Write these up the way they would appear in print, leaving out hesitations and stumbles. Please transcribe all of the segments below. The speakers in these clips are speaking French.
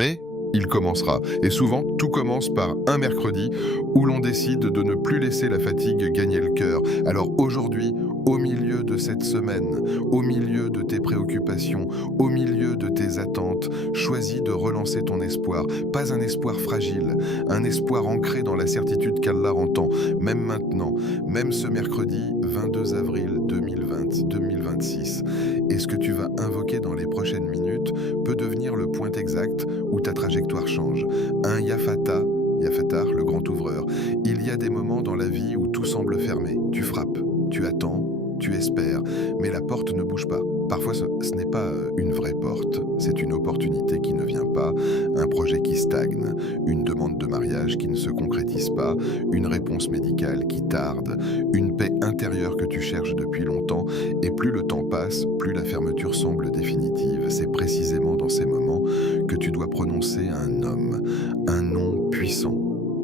Mais il commencera. Et souvent, tout commence par un mercredi où l'on décide de ne plus laisser la fatigue gagner le cœur. Alors aujourd'hui, au milieu de cette semaine, au milieu de tes préoccupations, au milieu de tes attentes, choisis de relancer ton espoir. Pas un espoir fragile, un espoir ancré dans la certitude qu'Allah entend, même maintenant, même ce mercredi 22 avril 2026. Et ce que tu vas invoquer dans les prochaines minutes peut devenir le point exact où ta trajectoire change. Un Yafata, Yafatar, le grand ouvreur. Il y a des moments dans la vie où tout semble fermé. Tu frappes, tu attends, tu espères, mais la porte ne bouge pas. Parfois, ce n'est pas une vraie porte, c'est une opportunité qui ne vient pas, un projet qui stagne, une demande de mariage qui ne se concrétise pas, une réponse médicale qui tarde, une paix intérieure que tu cherches depuis longtemps, et plus le temps passe, plus la fermeture semble définitive. C'est précisément dans ces moments que tu dois prononcer un nom puissant,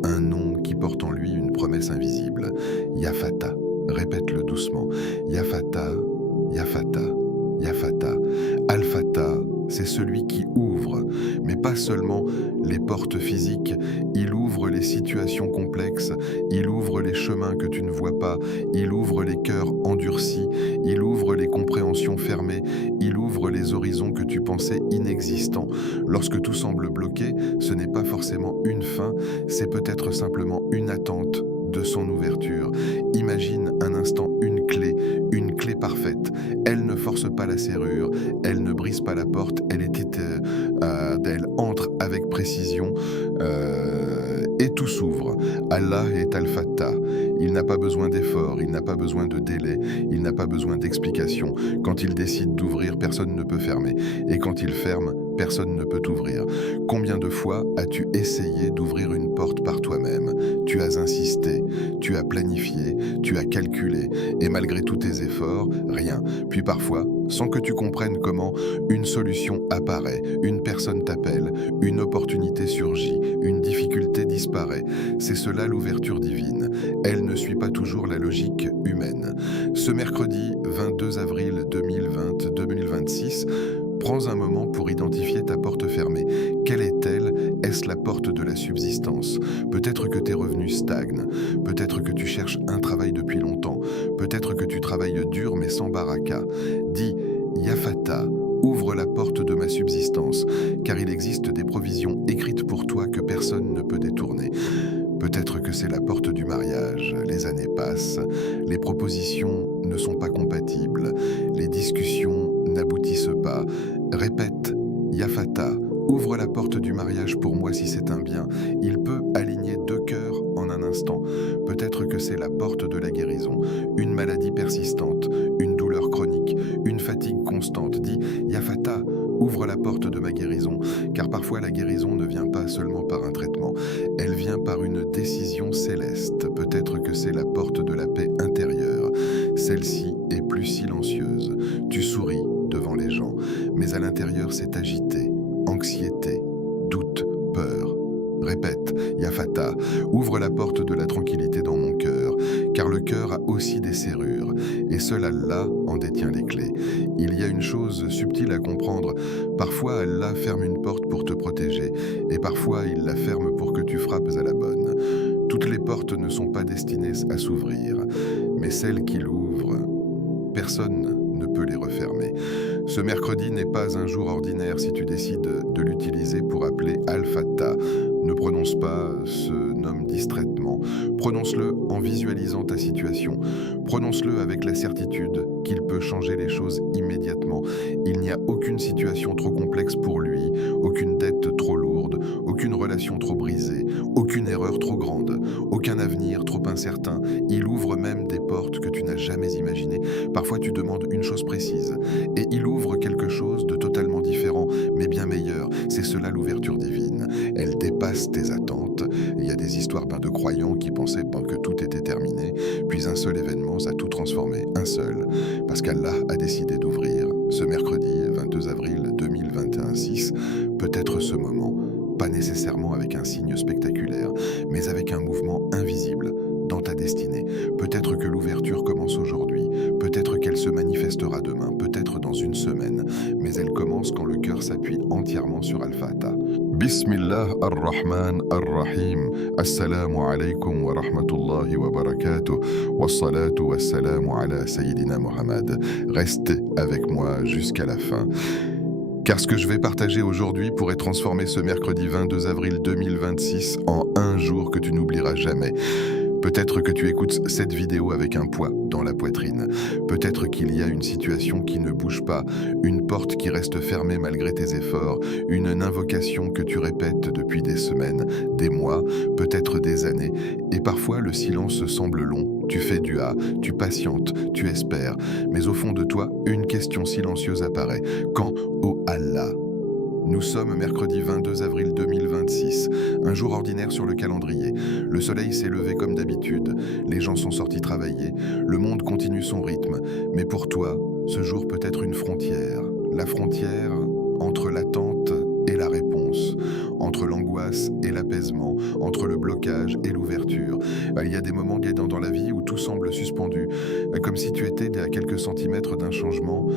un nom qui porte en lui une promesse invisible. Yafata. Répète-le doucement. Yafata, Yafata, Yafata. Al-Fata, c'est celui qui ouvre, mais pas seulement les portes physiques, il ouvre les situations complexes, il ouvre les chemins que tu ne vois pas, il ouvre les cœurs endurcis, il ouvre les compréhensions fermées, il ouvre les horizons que tu pensais inexistants. Lorsque tout semble bloqué, ce n'est pas forcément une fin, c'est peut-être simplement une attente de son ouverture. Imagine un instant une clé parfaite. Elle ne force pas la serrure, elle ne brise pas la porte, elle entre avec précision et tout s'ouvre. Allah est Al-Fattah. Il n'a pas besoin d'effort, il n'a pas besoin de délai, il n'a pas besoin d'explication. Quand il décide d'ouvrir, personne ne peut fermer. Et quand il ferme, personne ne peut t'ouvrir. Combien de fois as-tu essayé d'ouvrir une porte par toi-même? Tu as insisté, tu as planifié, tu as calculé, et malgré tous tes efforts, rien. Puis parfois, sans que tu comprennes comment, une solution apparaît, une personne t'appelle, une opportunité surgit, une difficulté disparaît. C'est cela l'ouverture divine. Elle ne suit pas toujours la logique humaine. Ce mercredi 22 avril 2026, prends un moment pour identifier ta porte fermée. Quelle est-elle? Est-ce la porte de la subsistance? Peut-être que tes revenus stagnent. Peut-être que tu cherches un travail depuis longtemps. Peut-être que tu travailles dur mais sans baraka. Dis, Yafata, ouvre la porte de ma subsistance, car il existe des provisions écrites pour toi que personne ne peut détourner. Peut-être que c'est la porte du mariage. Les années passent, les propositions ne sont pas compatibles, les discussions n'aboutissent pas. Répète, Yafata, ouvre la porte du mariage pour moi si c'est un bien. Il peut aligner deux cœurs en un instant. Peut-être que c'est la porte de la guérison, une maladie persistante, une douleur chronique, une fatigue constante. Dis, Yafata, ouvre la porte de ma guérison, car parfois la guérison ne vient pas seulement par un traitement, elle vient par une décision céleste. Peut-être que c'est la porte de la paix intérieure. Celle-ci est plus silencieuse. Tu souris devant les gens, mais à l'intérieur c'est agité, anxiété, doute, peur. Répète, Yafata, ouvre la porte de la tranquillité dans mon cœur, car le cœur a aussi des serrures, et seul Allah en détient les clés. Il y a une chose subtile à comprendre, parfois Allah ferme une porte pour te protéger, et parfois il la ferme pour que tu frappes à la bonne. Toutes les portes ne sont pas destinées à s'ouvrir, mais celles qu'il ouvre, personne ne peut les refermer. Ce mercredi n'est pas un jour ordinaire si tu décides de l'utiliser pour appeler Al-Fattah. Ne prononce pas ce nom distraitement. Prononce-le en visualisant ta situation. Prononce-le avec la certitude qu'il peut changer les choses immédiatement. Il n'y a aucune situation trop complexe pour lui, aucune dette trop lourde, aucune relation trop brisée, aucune erreur trop grande, aucun avenir trop incertain. Il ouvre même des portes que tu n'as jamais imaginées. Parfois tu demandes une chose précise et il ouvre quelque chose de totalement différent, mais bien meilleur. C'est cela l'ouverture divine. Elle dépasse tes attentes. Il y a des histoires de croyants qui pensaient que tout était terminé, puis un seul événement a tout transformé, un seul, parce qu'Allah a décidé d'ouvrir. Ce mercredi 22 avril 2026, peut-être ce moment, pas nécessairement avec un signe spectaculaire, mais avec un mouvement invisible dans ta destinée. Peut-être que l'ouverture commence aujourd'hui, peut-être qu'elle se manifestera demain, peut-être dans une semaine, mais elle commence quand le cœur s'appuie entièrement sur Al-Fatiha. Bismillah ar-Rahman ar-Rahim. Assalamu alaikum wa rahmatullahi wa barakatuh. Wassalatu wassalamu ala Sayyidina Muhammad. Restez avec moi jusqu'à la fin. Car ce que je vais partager aujourd'hui pourrait transformer ce mercredi 22 avril 2026 en un jour que tu n'oublieras jamais. Peut-être que tu écoutes cette vidéo avec un poids dans la poitrine. Peut-être qu'il y a une situation qui ne bouge pas, une porte qui reste fermée malgré tes efforts, une invocation que tu répètes depuis des semaines, des mois, peut-être des années. Et parfois le silence semble long. Tu fais du A, tu patientes, tu espères. Mais au fond de toi, une question silencieuse apparaît. Quand, ô Allah ? Nous sommes mercredi 22 avril 2026, un jour ordinaire sur le calendrier. Le soleil s'est levé comme d'habitude, les gens sont sortis travailler, le monde continue son rythme. Mais pour toi, ce jour peut être une frontière. La frontière entre l'attente et la réponse, entre l'angoisse et l'apaisement, entre le blocage et l'ouverture. Il y a des moments guidants dans la vie où tout semble suspendu, comme si tu étais à quelques centimètres d'un changement,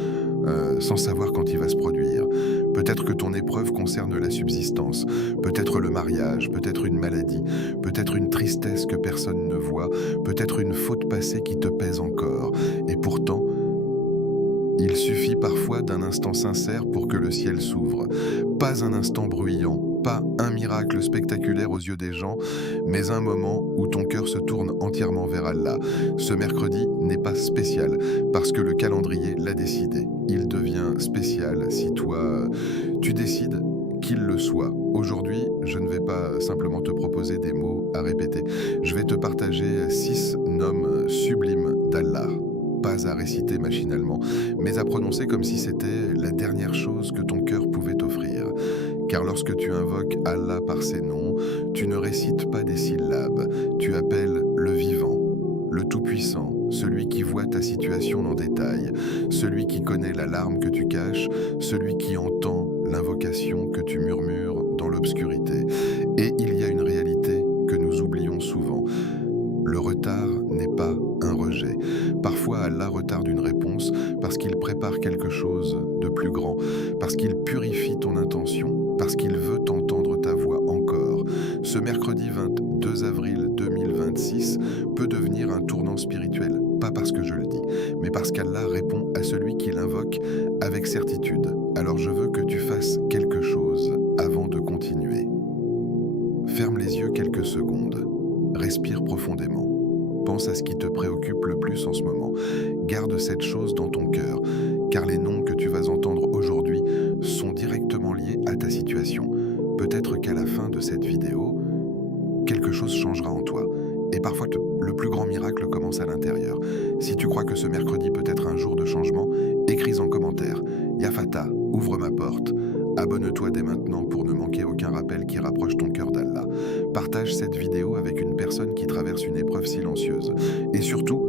sans savoir quand il va se produire. Peut-être que ton épreuve concerne la subsistance, peut-être le mariage, peut-être une maladie, peut-être une tristesse que personne ne voit, peut-être une faute passée qui te pèse encore. Et pourtant, il suffit parfois d'un instant sincère pour que le ciel s'ouvre. Pas un instant bruyant, pas un miracle spectaculaire aux yeux des gens, mais un moment où ton cœur se tourne entièrement vers Allah. Ce mercredi n'est pas spécial parce que le calendrier l'a décidé. Il devient spécial si toi, tu décides qu'il le soit. Aujourd'hui, je ne vais pas simplement te proposer des mots à répéter. Je vais te partager 6 noms sublimes d'Allah. Pas à réciter machinalement, mais à prononcer comme si c'était la dernière chose que ton cœur pouvait offrir. Car lorsque tu invoques Allah par ses noms, tu ne récites pas des syllabes, tu appelles le vivant, le tout-puissant, celui qui voit ta situation en détail, celui qui connaît la larme que tu caches, celui qui entend l'invocation que tu murmures dans l'obscurité. Et il y a une réalité que nous oublions souvent. Le retard n'est pas un rejet. Parfois, Allah retarde une réponse parce qu'il prépare quelque chose de plus grand, parce qu'il purifie ton intention, parce qu'il veut t'entendre ta voix encore. Ce mercredi 22 avril 2026 peut devenir un tournant spirituel, pas parce que je le dis, mais parce qu'Allah répond à celui qui l'invoque avec certitude. Alors je veux que tu fasses quelque chose avant de continuer. Ferme les yeux quelques secondes. Respire profondément. Pense à ce qui te préoccupe le plus en ce moment. Garde cette chose dans ton cœur, car les noms que tu vas entendre aujourd'hui sont directement liés à ta situation. Peut-être qu'à la fin de cette vidéo, quelque chose changera en toi. Et parfois, le plus grand miracle commence à l'intérieur. Si tu crois que ce mercredi peut être un jour de changement, écris en commentaire. Ya Fatah, ouvre ma porte. Abonne-toi dès maintenant pour ne manquer aucun rappel qui rapproche ton cœur d'Allah. Partage cette vidéo avec une personne qui traverse une épreuve silencieuse. Et surtout,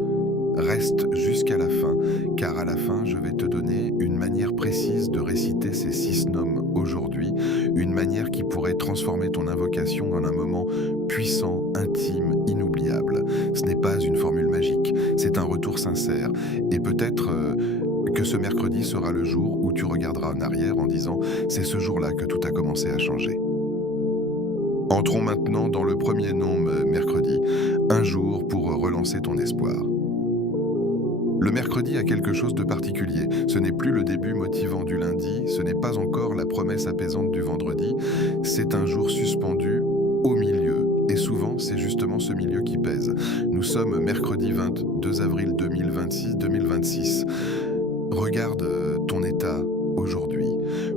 reste jusqu'à la fin, car à la fin, je vais te donner une manière précise de réciter ces 6 noms aujourd'hui, une manière qui pourrait transformer ton invocation en un moment puissant, intime, inoubliable. Ce n'est pas une formule magique, c'est un retour sincère. Et peut-être que ce mercredi sera le jour où tu regarderas en arrière en disant « c'est ce jour-là que tout a commencé à changer ». Entrons maintenant dans le premier nom mercredi, un jour pour relancer ton espoir. Le mercredi a quelque chose de particulier. Ce n'est plus le début motivant du lundi, ce n'est pas encore la promesse apaisante du vendredi, c'est un jour suspendu au milieu. Et souvent, c'est justement ce milieu qui pèse. Nous sommes mercredi 22 avril 2026. Regarde ton état aujourd'hui.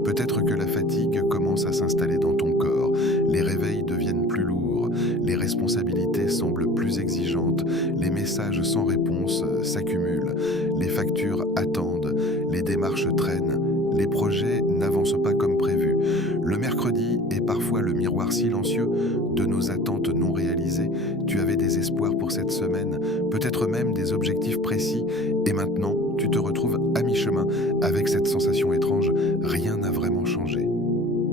Peut-être que la fatigue commence à s'installer dans ton corps, les réveils deviennent plus lourds, les responsabilités semblent plus exigeantes, les messages sans réponse s'accumulent, les factures attendent, les démarches traînent, les projets n'avancent pas comme prévu. Le mercredi est parfois le miroir silencieux de nos attentes non réalisées. Tu avais des espoirs pour cette semaine, peut-être même des objectifs précis, et maintenant, tu te retrouves à mi-chemin avec cette sensation étrange, rien n'a vraiment changé.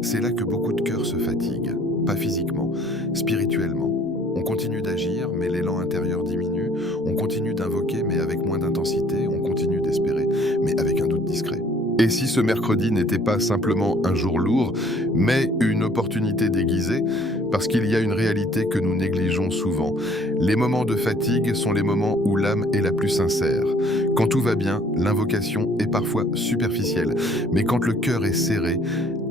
C'est là que beaucoup de cœurs se fatiguent, pas physiquement, spirituellement. On continue d'agir, mais l'élan intérieur diminue. On continue d'invoquer, mais avec moins d'intensité. On continue d'espérer, mais avec un doute discret. Et si ce mercredi n'était pas simplement un jour lourd, mais une opportunité déguisée, parce qu'il y a une réalité que nous négligeons souvent. Les moments de fatigue sont les moments où l'âme est la plus sincère. Quand tout va bien, l'invocation est parfois superficielle, mais quand le cœur est serré,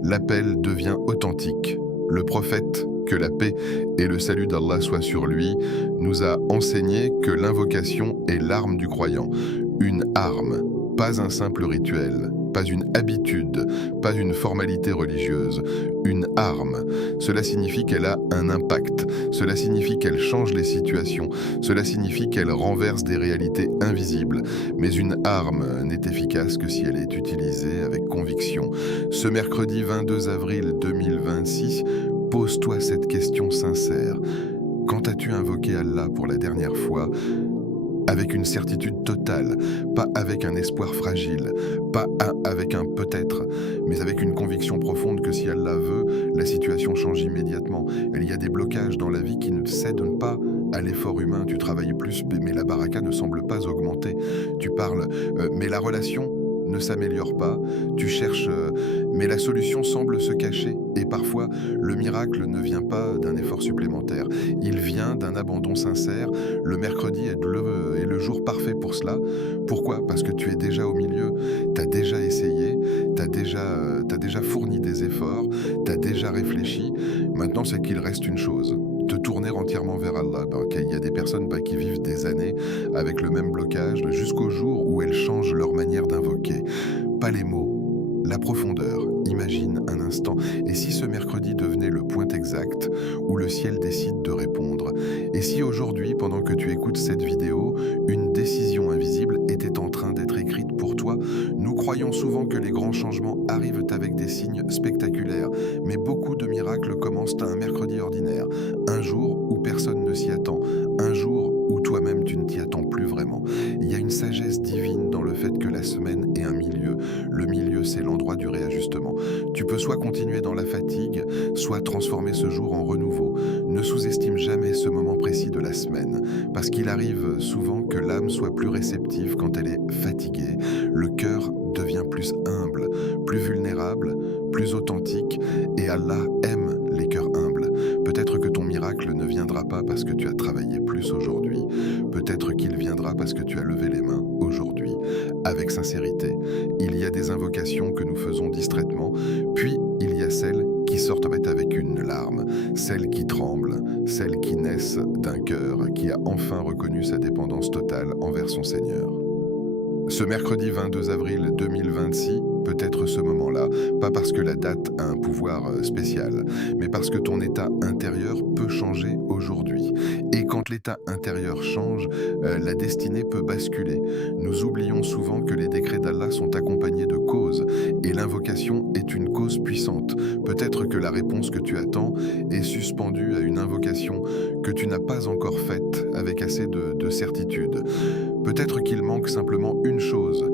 l'appel devient authentique. Le prophète, que la paix et le salut d'Allah soient sur lui, nous a enseigné que l'invocation est l'arme du croyant, une arme, pas un simple rituel, pas une habitude, pas une formalité religieuse, une arme. Cela signifie qu'elle a un impact, cela signifie qu'elle change les situations, cela signifie qu'elle renverse des réalités invisibles. Mais une arme n'est efficace que si elle est utilisée avec conviction. Ce mercredi 22 avril 2026, pose-toi cette question sincère. Quand as-tu invoqué Allah pour la dernière fois ? Avec une certitude totale, pas avec un espoir fragile, pas avec un peut-être, mais avec une conviction profonde que si Allah veut, la situation change immédiatement. Il y a des blocages dans la vie qui ne cèdent pas à l'effort humain. Tu travailles plus, mais la baraka ne semble pas augmenter. Tu parles, mais la relation ne s'améliore pas. Tu cherches, mais la solution semble se cacher. Et parfois, le miracle ne vient pas d'un effort supplémentaire. Il vient d'un abandon sincère. Le mercredi est le jour parfait pour cela. Pourquoi ? Parce que tu es déjà au milieu. Tu as déjà essayé. Tu as déjà fourni des efforts. Tu as déjà réfléchi. Maintenant, c'est qu'il reste une chose. Te tourner entièrement vers Allah. Il y a des personnes qui vivent des années avec le même blocage jusqu'au jour où elles changent leur manière d'invoquer. Pas les mots, la profondeur. Imagine un instant. Et si ce mercredi devenait le point exact où le ciel décide de répondre ? Et si aujourd'hui, pendant que tu écoutes cette vidéo, une décision invisible était en train d'être écrite pour toi ? Nous croyons souvent que les grands changements arrivent avec des signes spectaculaires, mais beaucoup de miracles commencent à un mercredi ordinaire, un jour où personne ne s'y attend, un jour où toi-même tu ne t'y attends plus vraiment. Il y a une sagesse divine dans le fait que la semaine est un milieu. Le milieu, c'est l'endroit du réajustement. Tu peux soit continuer dans la fatigue, soit transformer ce jour en renouveau. Ne sous-estime jamais ce moment précis de la semaine, parce qu'il arrive souvent que l'âme soit plus réceptive quand elle est fatiguée. Le cœur devient plus humble, plus vulnérable, plus authentique, et Allah aime les cœurs humbles. Peut-être que ton miracle ne viendra pas parce que tu as travaillé plus aujourd'hui. Peut-être qu'il viendra parce que tu as levé les mains aujourd'hui. Avec sincérité, il y a des invocations que nous faisons distraitement, puis il y a celles qui sortent avec une larme, celles qui tremblent, celles qui naissent d'un cœur qui a enfin reconnu sa dépendance totale envers son Seigneur. Ce mercredi 22 avril 2026 peut être ce moment-là, pas parce que la date a un pouvoir spécial, mais parce que ton état intérieur peut changer aujourd'hui. Et quand l'état intérieur change, la destinée peut basculer. Nous oublions souvent que les décrets d'Allah sont accompagnés de causes, et l'invocation est une cause puissante. Peut-être que la réponse que tu attends est suspendue à une invocation que tu n'as pas encore faite avec assez de certitude. Peut-être qu'il manque simplement une chose,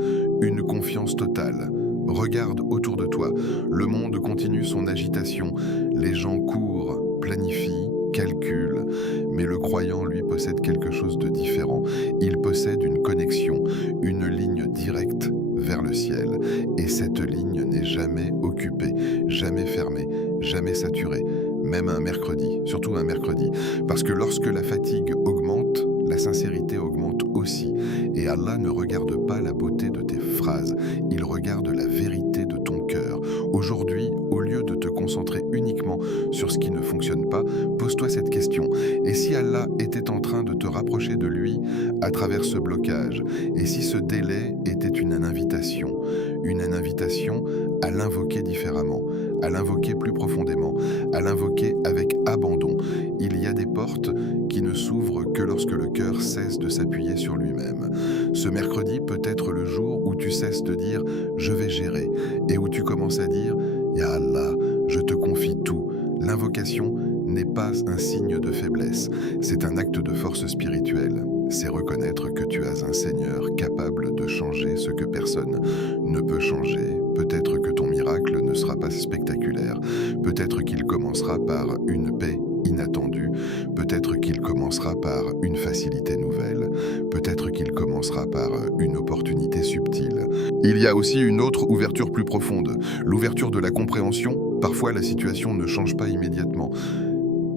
une confiance totale. Regarde autour de toi, le monde continue son agitation, les gens courent, planifient, calculent, mais le croyant, lui, possède quelque chose de différent. Il possède une connexion, une ligne directe vers le ciel, et cette ligne n'est jamais occupée, jamais fermée, jamais saturée, même un mercredi, surtout un mercredi, parce que lorsque la fatigue augmente, la sincérité augmente aussi, et Allah ne regarde pas la beauté de tes phrases, il regarde la vérité de ton cœur. Aujourd'hui, au lieu de te concentrer uniquement sur ce qui ne fonctionne pas, pose-toi cette question. Et si Allah était en train de te rapprocher de lui à travers ce blocage? Et si ce délai était une invitation à l'invoquer différemment, à l'invoquer plus profondément, à l'invoquer avec abandon? Il y a des portes qui ne s'ouvrent que lorsque le cœur cesse de s'appuyer sur lui-même. Ce mercredi peut être le jour où tu cesses de dire « je vais gérer » et où tu commences à dire « Ya Allah, je te confie tout ». L'invocation n'est pas un signe de faiblesse, c'est un acte de force spirituelle. C'est reconnaître que tu as un Seigneur capable de changer ce que personne ne peut changer. Peut-être que ton miracle ne sera pas spectaculaire, peut-être qu'il commencera par une paix inattendue, Peut-être qu'il commencera par une facilité nouvelle, peut-être qu'il commencera par une opportunité subtile. Il y a aussi une autre ouverture plus profonde, l'ouverture de la compréhension. Parfois la situation ne change pas immédiatement,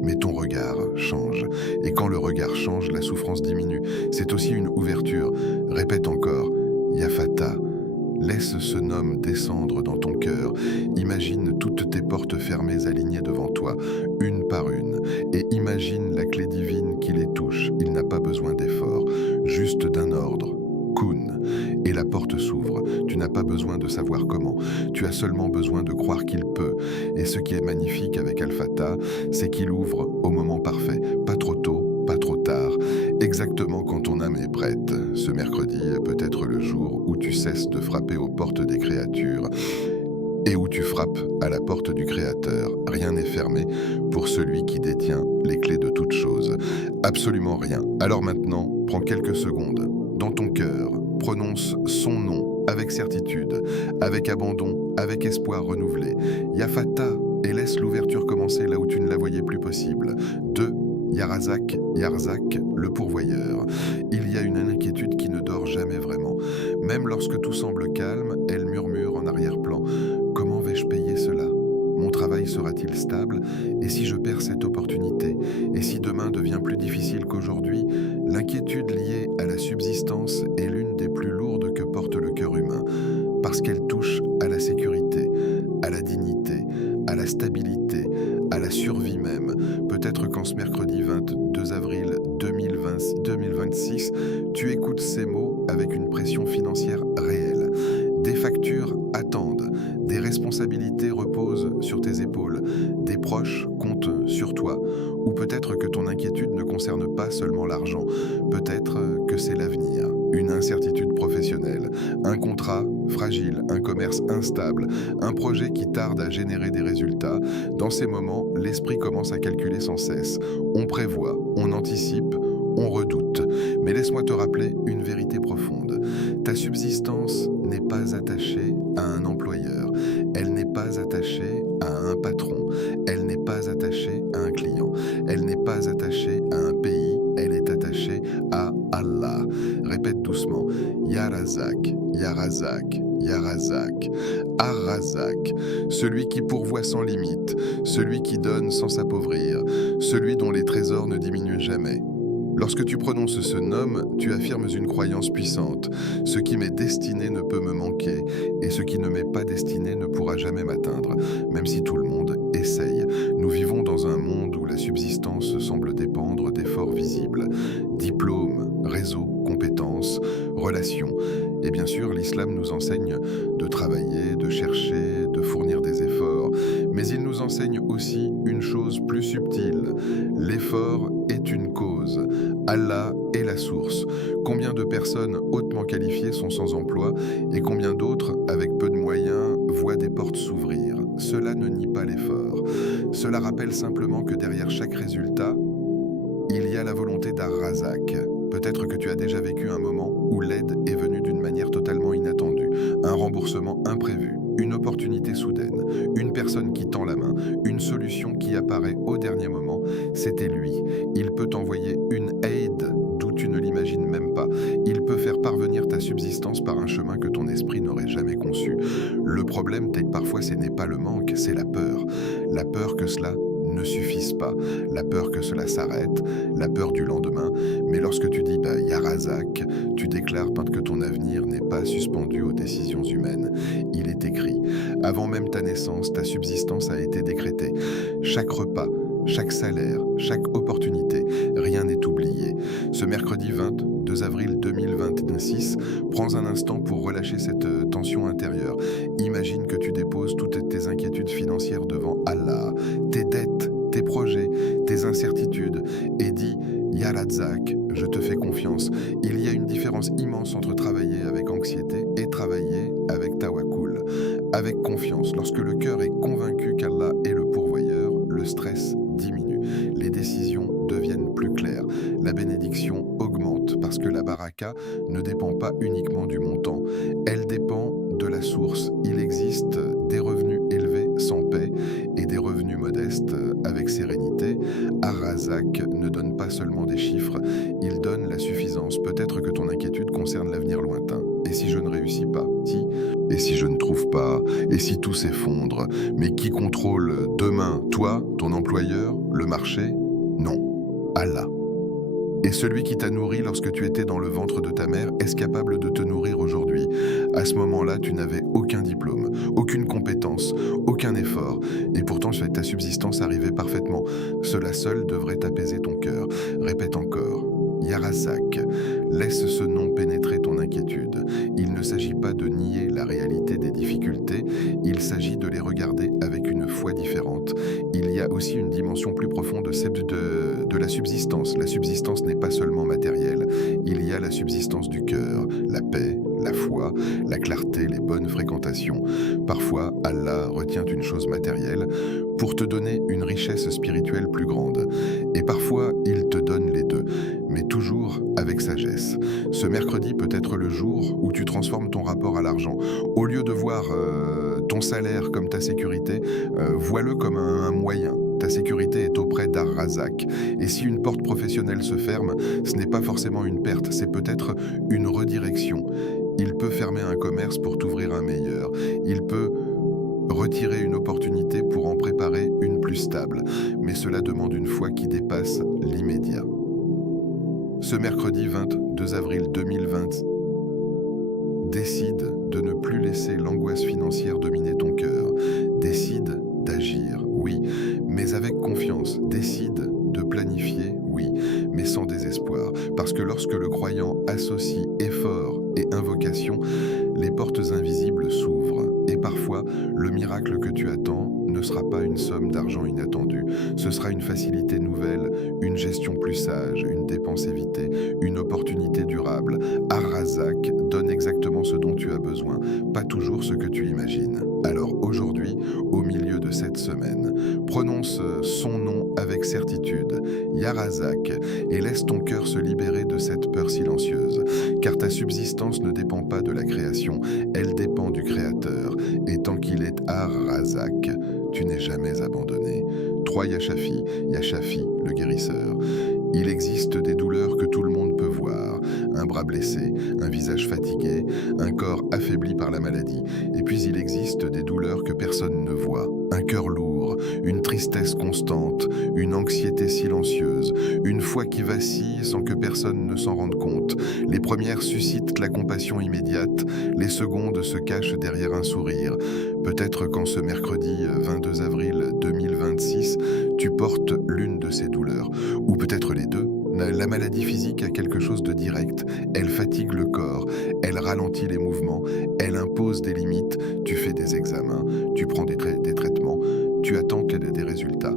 mais ton regard change. Et quand le regard change, la souffrance diminue. C'est aussi une ouverture. Répète encore, Yafata. Laisse ce nom descendre dans ton cœur. Imagine toutes tes portes fermées alignées devant toi, une par une, et imagine la clé divine qui les touche. Il n'a pas besoin d'effort, juste d'un ordre. Kun. Et la porte s'ouvre. Tu n'as pas besoin de savoir comment. Tu as seulement besoin de croire qu'il peut. Et ce qui est magnifique avec Alfata, c'est qu'il ouvre au moment parfait. Pas trop tôt, pas trop tard. Exactement quand ton âme est prête. Ce mercredi est peut-être le jour où tu cesses de frapper aux portes des créatures et où tu frappes à la porte du Créateur. Rien n'est fermé pour celui qui détient les clés de toutes choses. Absolument rien. Alors maintenant, prends quelques secondes. Dans ton cœur, prononce son nom avec certitude, avec abandon, avec espoir renouvelé. Yafata, et laisse l'ouverture commencer là où tu ne la voyais plus possible. 2. Yarazak, Yarzak, le pourvoyeur. Il y a une inquiétude qui ne dort jamais vraiment. Même lorsque tout semble calme, elle murmure en arrière-plan. Comment vais-je payer cela ? Mon travail sera-t-il stable ? Et si je perds cette opportunité ? Et si demain devient plus difficile qu'aujourd'hui ? L'inquiétude liée à la subsistance est l'une des plus lourdes que porte le cœur humain, parce qu'elle touche à la sécurité, à la dignité, à la stabilité, à la survie même. Peut-être qu'en ce mercredi 22 avril 2026, tu écoutes ces mots avec une pression financière réelle. Des factures attendent, des responsabilités reposent sur tes épaules, des proches comptent sur toi. Ou peut-être que ton inquiétude ne concerne pas seulement l'argent, peut-être que c'est l'avenir, une incertitude professionnelle, un contrat fragile, un commerce instable, un projet qui tarde à générer des résultats. Dans ces moments, l'esprit commence à calculer sans cesse. On prévoit, on anticipe, on redoute. Mais laisse-moi te rappeler une vérité profonde. Ta subsistance n'est pas attachée à un employeur. Elle n'est pas attachée à un patron. Elle n'est pas attachée à un client. Elle n'est pas attachée à un pays. Elle est attachée à Allah. Répète doucement. Yarazak, Yarazak, Yarazak, Arrazak, celui qui pourvoit sans limite, celui qui donne sans s'appauvrir, celui dont les trésors ne diminuent jamais. Lorsque tu prononces ce nom, tu affirmes une croyance puissante. Ce qui m'est destiné ne peut me manquer, et ce qui ne m'est pas destiné ne pourra jamais m'atteindre, même si tout le monde essaye. Nous vivons dans un monde où la subsistance semble dépendre d'efforts visibles. Diplômes, réseaux, compétences, relations. Et bien sûr, l'islam nous enseigne de travailler, de chercher, de fournir des efforts. Mais il nous enseigne aussi une chose plus subtile. L'effort est une cause. Allah est la source. Combien de personnes hautement qualifiées sont sans emploi et combien d'autres, avec peu de moyens, voient des portes s'ouvrir. Cela ne nie pas l'effort. Cela rappelle simplement que derrière chaque résultat, il y a la volonté d'Ar-Razak. Peut-être que tu as déjà vécu un moment où l'aide est venue d'une manière totalement inattendue, un remboursement imprévu, une opportunité soudaine, une personne qui tend la main, une solution qui apparaît au dernier moment. C'était lui. Il peut t'envoyer une aide d'où tu ne l'imagines même pas. Il peut faire parvenir ta subsistance par un chemin que ton esprit n'aurait jamais conçu. Le problème, parfois, ce n'est pas le manque, c'est la peur. La peur que cela ne suffisent pas, la peur que cela s'arrête, la peur du lendemain. Mais lorsque tu dis Yarazak, tu déclares que ton avenir n'est pas suspendu aux décisions humaines. Il est écrit. Avant même ta naissance, ta subsistance a été décrétée. Chaque repas, chaque salaire, chaque opportunité, rien n'est oublié. Ce mercredi 22 avril 2026, prends un instant pour relâcher cette tension intérieure. Imagine que tu déposes toutes tes inquiétudes financières devant Allah, tes dettes, tes projets, tes incertitudes, et dis « Yarazak, je te fais confiance ». Il y a une différence immense entre travailler avec anxiété et travailler avec tawakkul, avec confiance. Lorsque le cœur est convaincu qu'Allah est le pourvoyeur, le stress diminue, les décisions deviennent plus claires, la bénédiction augmente parce que la baraka ne dépend pas uniquement du montant, elle dépend de la source. Il existe des revenus élevés sans paix et des revenus modestes avec avec sérénité, Ar-Razak ne donne pas seulement des chiffres, il donne la suffisance. Peut-être que ton inquiétude concerne l'avenir lointain. Et si je ne réussis pas? Si. Et si je ne trouve pas? Et si tout s'effondre? Mais qui contrôle demain? Toi, ton employeur, le marché? Non. Allah. Et celui qui t'a nourri lorsque tu étais dans le ventre de ta mère, est-ce capable de te nourrir aujourd'hui? À ce moment-là, tu n'avais aucun diplôme, aucune compétence, aucun effort. Et pourtant, ta subsistance arrivait parfaitement. Cela seul devrait apaiser ton cœur. Répète encore. Ya Razak, laisse ce nom pénétrer ton inquiétude. Il ne s'agit pas de nier la réalité des difficultés, il s'agit de les regarder avec une foi différente. Il y a aussi une dimension plus profonde de la subsistance. La subsistance n'est pas seulement matérielle, il y a la subsistance du cœur, la paix, la foi, la clarté, les bonnes fréquentations. Parfois, Allah retient une chose matérielle pour te donner une richesse spirituelle plus grande. Et parfois, il te donne les deux, mais toujours avec sagesse. Ce mercredi peut être le jour où tu transformes ton rapport à l'argent. Au lieu de voir ton salaire comme ta sécurité, vois-le comme un moyen. Ta sécurité est auprès d'Ar-Razak. Et si une porte professionnelle se ferme, ce n'est pas forcément une perte, c'est peut-être une redirection. Il peut fermer un commerce pour t'ouvrir un meilleur. Il peut retirer une opportunité pour en préparer une plus stable. Mais cela demande une foi qui dépasse l'immédiat. Ce mercredi 22 avril 2020, décide de ne plus laisser l'angoisse financière dominer ton cœur. Décide d'agir, oui, mais avec confiance. Décide de planifier, oui, mais sans désespoir. Parce que lorsque le croyant associe effort et invocation, les portes invisibles s'ouvrent. Et parfois, le miracle que tu attends ne sera pas une somme d'argent inattendue. Ce sera une facilité nouvelle, une gestion plus sage, une dépense évitée, une opportunité durable. Ar-Razak donne exactement ce dont tu as besoin, pas toujours ce que tu imagines. Alors aujourd'hui, au milieu de cette semaine, prononce son nom avec certitude, Ya Razak, et laisse ton cœur se libérer de cette peur silencieuse. Car ta subsistance ne dépend pas de la création, elle dépend du Créateur. Et tant qu'il est Ar-Razak, tu n'es jamais abandonné. 3 Ya Shafi, le guérisseur. Il existe des douleurs que tout le monde peut voir. Un bras blessé, un visage fatigué, un corps affaibli par la maladie. Et puis il existe des douleurs que personne ne voit. Un cœur lourd, une tristesse constante, une anxiété silencieuse, une foi qui vacille sans que personne ne s'en rende compte. Les premières suscitent la compassion immédiate, les secondes se cachent derrière un sourire. Peut-être qu'en ce mercredi 22 avril 2026, tu portes l'une de ces douleurs, ou peut-être les deux. La maladie physique a quelque chose de direct. Elle fatigue le corps, elle ralentit les mouvements, elle impose des limites. Tu fais des examens, tu prends des traitements, tu attends des résultats.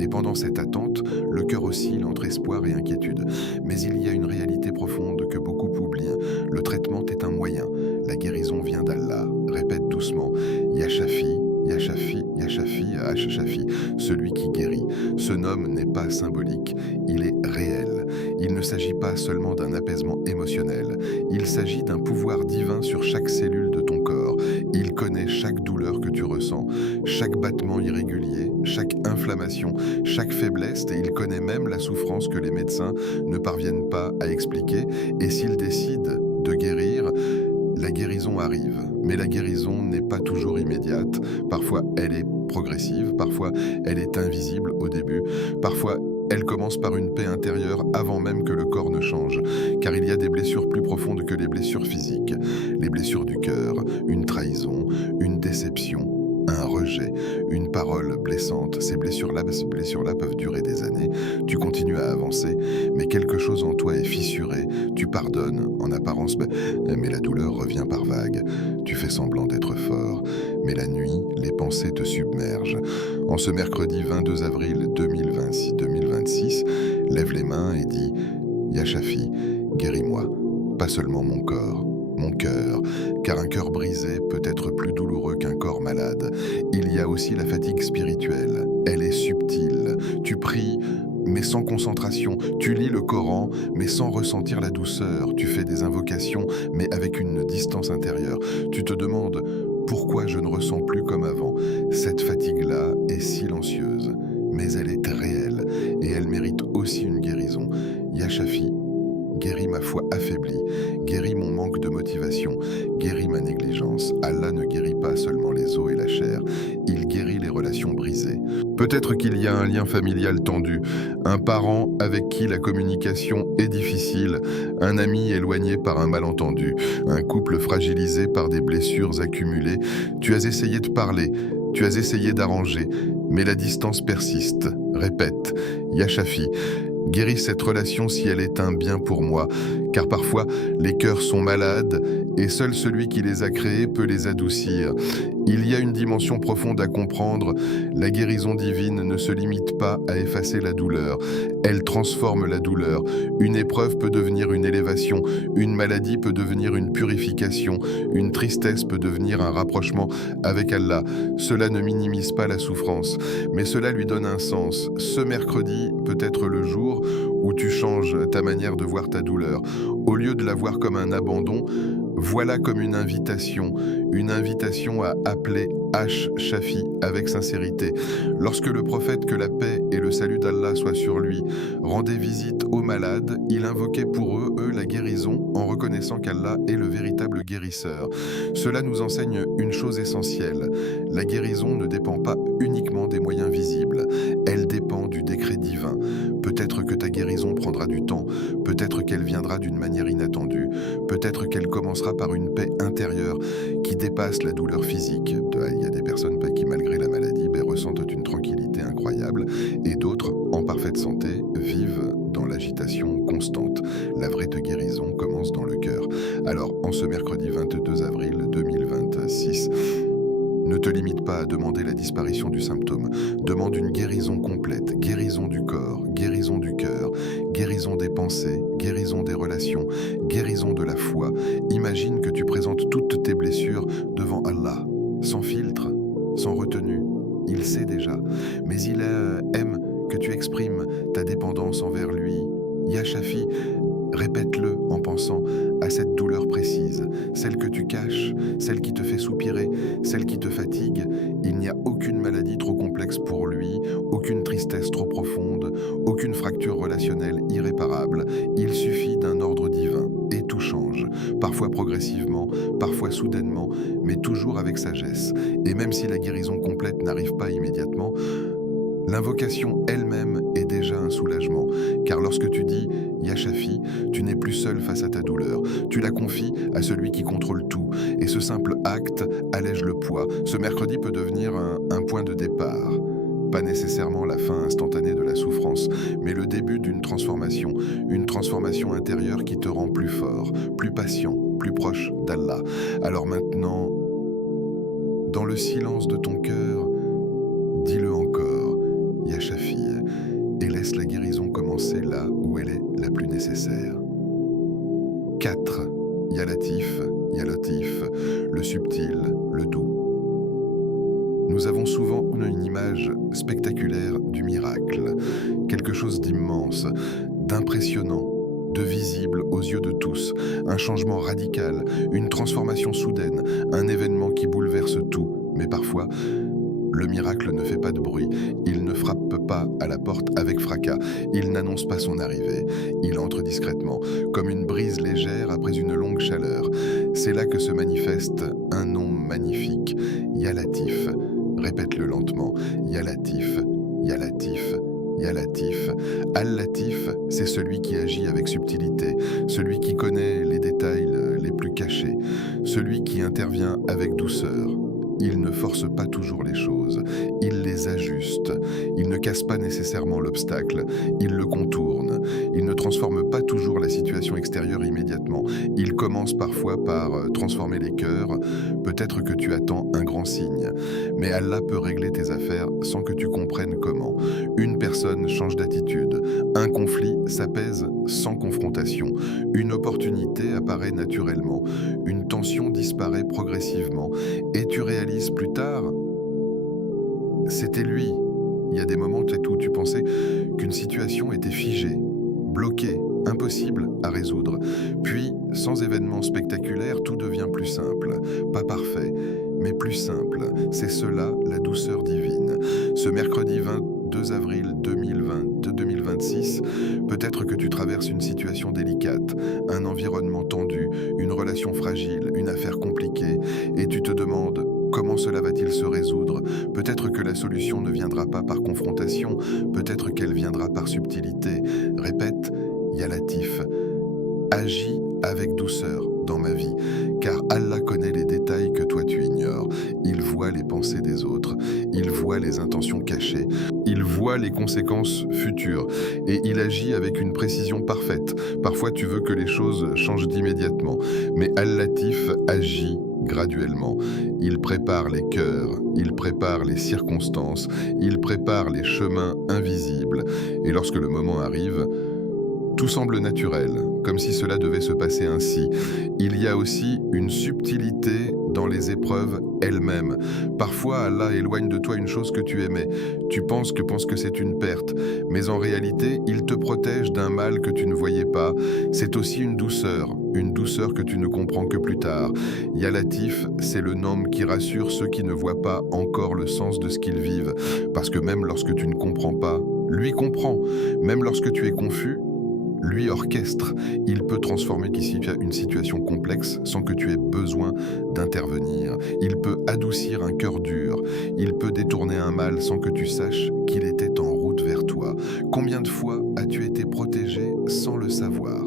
Et pendant cette attente, le cœur oscille entre espoir et inquiétude. Mais il y a une réalité profonde que beaucoup oublient. Le traitement est un moyen. La guérison vient d'Allah. Répète doucement. Ya Shafi, Ya Shafi, Ya Shafi, H Shafi, celui qui guérit. Ce nom n'est pas symbolique, il est réel. Il ne s'agit pas seulement d'un apaisement émotionnel, il s'agit d'un pouvoir divin sur chaque cellule de ton corps. Il connaît chaque douleur que tu ressens, chaque battement irrégulier, chaque inflammation, chaque faiblesse, et il connaît même la souffrance que les médecins ne parviennent pas à expliquer. Et s'il décide de guérir, la guérison arrive, mais la guérison n'est pas toujours immédiate. Parfois, elle est progressive, parfois, elle est invisible au début, parfois, elle commence par une paix intérieure avant même que le corps ne change, car il y a des blessures plus profondes que les blessures physiques. Les blessures du cœur, une trahison, une déception, un rejet, une parole blessante. Ces blessures-là peuvent durer des années. Tu continues à avancer, mais quelque chose en toi est fissuré. Tu pardonnes, en apparence, mais la douleur revient par vagues. Tu fais semblant d'être fort, mais la nuit, les pensées te submergent. En ce mercredi 22 avril 2026, lève les mains et dis « Ya Shafi, guéris-moi, pas seulement mon corps. » Mon cœur, car un cœur brisé peut être plus douloureux qu'un corps malade. Il y a aussi la fatigue spirituelle. Elle est subtile. Tu pries, mais sans concentration. Tu lis le Coran, mais sans ressentir la douceur. Tu fais des invocations, mais avec une distance intérieure. Tu te demandes pourquoi je ne ressens plus comme avant. Cette fatigue-là est silencieuse, mais elle est Yachafi, guéris ma foi affaiblie, guéris mon manque de motivation, guéris ma négligence. Allah ne guérit pas seulement les os et la chair, il guérit les relations brisées. Peut-être qu'il y a un lien familial tendu, un parent avec qui la communication est difficile, un ami éloigné par un malentendu, un couple fragilisé par des blessures accumulées. Tu as essayé de parler, tu as essayé d'arranger, mais la distance persiste. Répète, Yachafi, guéris cette relation si elle est un bien pour moi, car parfois les cœurs sont malades et seul celui qui les a créés peut les adoucir. Il y a une dimension profonde à comprendre, la guérison divine ne se limite pas à effacer la douleur, elle transforme la douleur. Une épreuve peut devenir une élévation, une maladie peut devenir une purification, une tristesse peut devenir un rapprochement avec Allah. Cela ne minimise pas la souffrance, mais cela lui donne un sens. Ce mercredi peut être le jour où tu changes ta manière de voir ta douleur. Au lieu de la voir comme un abandon, voilà comme une invitation à appeler Shafi avec sincérité. Lorsque le prophète, que la paix et le salut d'Allah soient sur lui, rendait visite aux malades, il invoquait pour eux la guérison en reconnaissant qu'Allah est le véritable guérisseur. Cela nous enseigne une chose essentielle. La guérison ne dépend pas uniquement des moyens visibles, elle dépend du décret divin. Peut-être que ta guérison prendra du temps, peut-être qu'elle viendra d'une manière inattendue, peut-être qu'elle commencera par une paix intérieure qui dépasse la douleur physique. Il y a des personnes qui, malgré la maladie, ressentent une tranquillité incroyable, et d'autres, en parfaite santé, vivent dans l'agitation constante. La vraie guérison commence dans le cœur. Alors, en ce mercredi 22 avril 2026, ne te limite pas à demander la disparition du symptôme. Demande une guérison complète, guérison du corps, guérison du cœur, guérison des pensées, guérison des relations, guérison de la foi. Imagine que tu présentes toutes tes blessures devant Allah, sans filtre, sans retenue. Il sait déjà, mais il aime que tu exprimes ta dépendance envers lui. Yachafi, répète-le en pensant à cette douleur précise, celle que tu caches, celle qui te fait soupirer, celle qui te fatigue. Il n'y a aucune maladie trop complexe pour lui, aucune tristesse trop profonde, aucune fracture relationnelle irréparable. Il suffit d'un ordre divin et tout change, parfois progressivement, parfois soudainement, mais toujours avec sagesse. Et même si la guérison complète n'arrive pas immédiatement, l'invocation elle-même est déjà un soulagement, car lorsque tu dis « Yachafi », tu n'es plus seul face à ta douleur, tu la confies à celui qui contrôle tout, et ce simple acte allège le poids. Ce mercredi peut devenir un point de départ, pas nécessairement la fin instantanée de la souffrance, mais le début d'une transformation, une transformation intérieure qui te rend plus fort, plus patient, plus proche d'Allah. Alors maintenant, dans le silence de ton cœur, dis-le encore, Yachafi, et laisse la guérison commencer là où elle est la plus nécessaire. 4. Ya Latif, Ya Latif, le subtil, le doux. Nous avons souvent une image spectaculaire du miracle, quelque chose d'immense, d'impressionnant, de visible aux yeux de tous, un changement radical, une transformation soudaine, un événement qui bouleverse tout, mais parfois, le miracle ne fait pas de bruit, il ne frappe pas à la porte avec fracas, il n'annonce pas son arrivée, il entre discrètement, comme une brise légère après une longue chaleur. C'est là que se manifeste un nom magnifique, Ya Latif. Répète-le lentement, Ya Latif, Ya Latif, Ya Latif. Al-Latif, c'est celui qui agit avec subtilité, celui qui connaît les détails les plus cachés, celui qui intervient avec douceur. Il ne force pas toujours les choses, il les ajuste, il ne casse pas nécessairement l'obstacle, il le contourne, il ne transforme pas toujours la situation extérieure immédiatement, il commence parfois par transformer les cœurs. Peut-être que tu attends un grand signe, mais Allah peut régler tes affaires sans que tu comprennes comment. Une personne change d'attitude, un conflit s'apaise sans confrontation, une opportunité apparaît naturellement, une tension disparaît progressivement, et tu réalises plus tard, c'était lui. Il y a des moments où tu pensais qu'une situation était figée, bloquée, impossible à résoudre. Puis, sans événement spectaculaire, tout devient plus simple, pas parfait, mais plus simple. C'est cela, la douceur divine. Ce mercredi 22 avril 2026, 2026, peut-être que tu traverses une situation délicate, un environnement tendu, une relation fragile, une affaire compliquée, et tu te demandes comment cela va-t-il se résoudre. Peut-être que la solution ne viendra pas par confrontation, peut-être qu'elle viendra par subtilité. Répète, Ya Latif, agis avec douceur dans ma vie, car Allah connaît les détails que toi tu ignores. Il voit les pensées des autres, il voit les intentions cachées, il voit les conséquences futures, et il agit avec une précision parfaite. Parfois tu veux que les choses changent d'immédiatement, mais Al-Latif agit graduellement. Il prépare les cœurs, il prépare les circonstances, il prépare les chemins invisibles, et lorsque le moment arrive, tout semble naturel, comme si cela devait se passer ainsi. Il y a aussi une subtilité dans les épreuves elles-mêmes. Parfois, Allah éloigne de toi une chose que tu aimais. Tu penses que c'est une perte, mais en réalité, il te protège d'un mal que tu ne voyais pas. C'est aussi une douceur que tu ne comprends que plus tard. Ya Latif, c'est le nom qui rassure ceux qui ne voient pas encore le sens de ce qu'ils vivent. Parce que même lorsque tu ne comprends pas, lui comprend. Même lorsque tu es confus, lui orchestre. Il peut transformer une situation complexe sans que tu aies besoin d'intervenir. Il peut adoucir un cœur dur. Il peut détourner un mal sans que tu saches qu'il était en route vers toi. Combien de fois as-tu été protégé sans le savoir?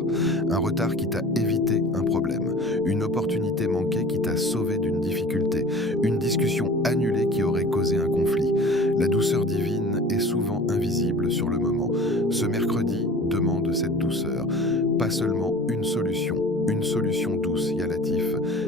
Un retard qui t'a évité un problème. Une opportunité manquée qui t'a sauvé d'une difficulté. Une discussion annulée qui aurait causé un conflit. La douceur divine est souvent invisible sur le moment. Ce mercredi, demande cette douceur, pas seulement une solution douce, Ya Latif,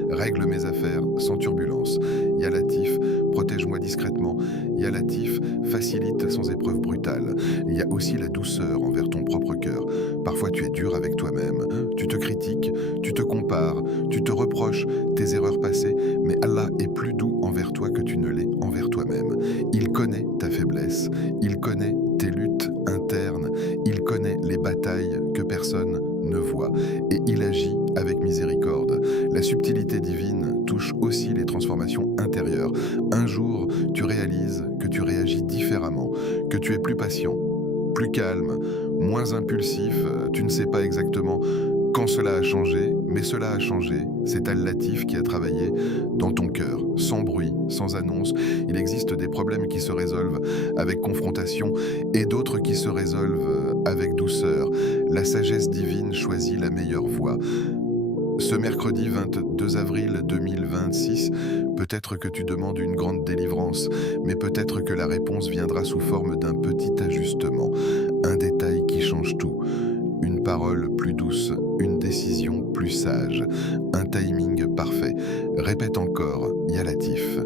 règle mes affaires sans turbulence, Ya Latif, protège-moi discrètement, Ya Latif, facilite sans épreuve brutale. Il y a aussi la douceur envers ton propre cœur. Parfois tu es dur avec toi-même, tu te critiques, tu te compares, tu te reproches tes erreurs passées, mais Allah est plus doux envers toi que tu ne l'es envers toi-même. Il connaît ta faiblesse, il connaît tes luttes internes, il connaît les batailles que personne ne voit, et il agit avec miséricorde. La subtilité divine touche aussi les transformations intérieures. Un jour, tu réalises que tu réagis différemment, que tu es plus patient, plus calme, moins impulsif, tu ne sais pas exactement quand cela a changé, mais cela a changé. C'est Al-Latif qui a travaillé dans ton cœur, sans bruit, sans annonce. Il existe des problèmes qui se résolvent avec confrontation et d'autres qui se résolvent avec douceur. La sagesse divine choisit la meilleure voie. Ce mercredi 22 avril 2026, peut-être que tu demandes une grande délivrance, mais peut-être que la réponse viendra sous forme d'un petit ajustement, un détail qui change tout. Une parole plus douce, une décision plus sage, un timing parfait. Répète encore, Ya Latif.